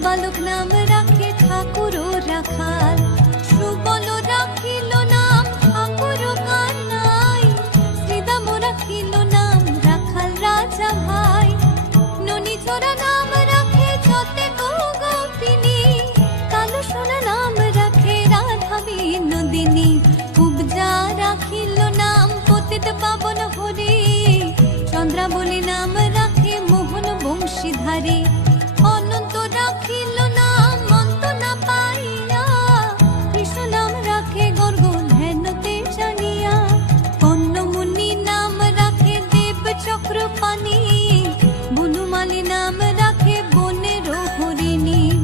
বালক নাম রাখে ঠাকুর রাখাল, সুবল রাখিল নাম ঠাকুর কানাই, শ্রীদাম রাখিল নাম রাখাল রাজা ভাই, ননী চোরা নাম রাখে যতে গোপিনী, কালো সোনা নাম রাখে রাধা বিনোদিনী, উপজা রাখিল নাম পতিত পাবন হরি, চন্দ্রাবলী নাম